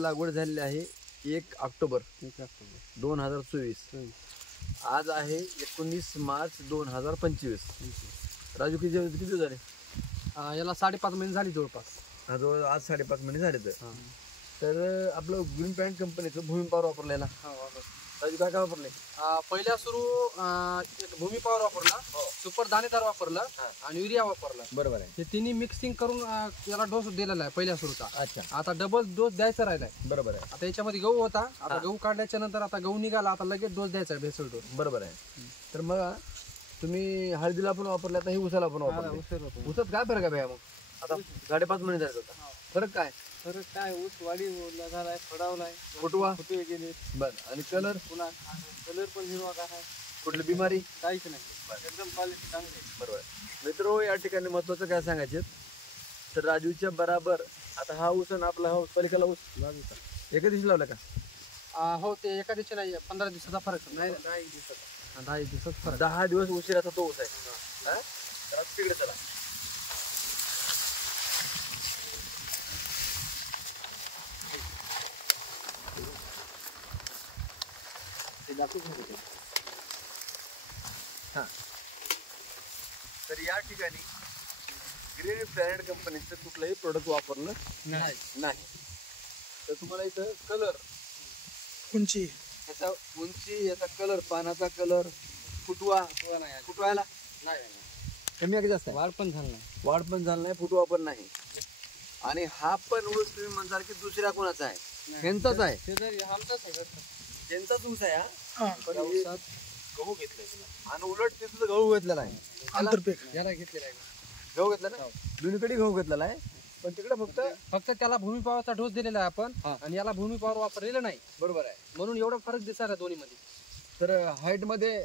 लागवड झालेली आहे 1 ऑक्टोबर 2024. आज आहे 19 मार्च 2025. राजू किती दिवस झाले? याला 5.5 महिने झाली जवळपास. आज 5.5 महिने झाले. तर आपलं ग्रीन पॅन्ट कंपनीचं भूमी पॉवर वापरलेला. राजू काय काय वापरले? पहिल्या सुरू भूमी पॉवर वापरला, सुपर दाणेदार वापरला आणि युरिया वापरला. बरोबर आहे. हे तिन्ही मिक्सिंग करून याला डोस दिलेला आहे पहिल्या सुरूचा. अच्छा. आता डबल डोस द्यायचा राहिलाय. बरोबर आहे. आता याच्यामध्ये गहू होता, आता गहू काढल्याच्या नंतर आता गहू निघाला, आता लगेच डोस द्यायचा आहे, भेसळ डोस. बरोबर आहे. तर मग तुम्ही हळदीला पण वापरले, आता हे उसाला पण वापरले. उसात काय फरक आहे मग? आता 5.5 महिने झाले होता. फरक काय? फरक काय, ऊस वाढी झालाय, फडावलाय, फुटवा गेले. बर. आणि कलर? पुन्हा कलर पण हिरवा काय आहे, कुठली बिमारी? काहीच नाही, एकदम क्वालिटी चांगली. बरोबर. मित्र, या ठिकाणी महत्वाचं काय सांगायचे तर राजूच्या बराबर आता हा ऊस आणि आपला हा ऊस पलीकडला ऊस एका दिवशी लावला का? हो, ते एका दिवशी नाही, 15 दिवसाचा फरक. नाही, 10 दिवसाचा फरक. 10 दिवस उशिराचा तो ऊस आहे. तर तिकडे चला. तर या ठिकाणी ग्रीन प्लॅनेट कंपनीचं कुठलंही प्रोडक्ट वापरलं नाही. तर तुम्हाला इथं कलर, उंची, याचा उंची, याचा कलर, पानाचा कलर, फुटवायला नाही, कमी आहे की जास्त आहे? वाढ पण झालं नाही. वाढ पण झालं नाही, फुटवा पण नाही. आणि हा पण ऊस तुम्ही म्हणताल की दुसऱ्या कोणाचा आहे? ह्यांचाच आहे. त्यांचाच ऊस आहे हा. पण गहू घेतलाय आणि उलट तिथं गहू घेतलेला आहे. याला घेतलेला आहे गहू घेतला ना, दोन्हीकडे गहू घेतलेला आहे. पण तिकडे फक्त त्याला भूमी पॉवरचा डोस दिलेला आहे आपण, आणि याला भूमी पॉवर वापरलेलं नाही. बरोबर आहे. म्हणून एवढा फरक दिसणार आहे दोन्ही मध्ये. तर हाईट मध्ये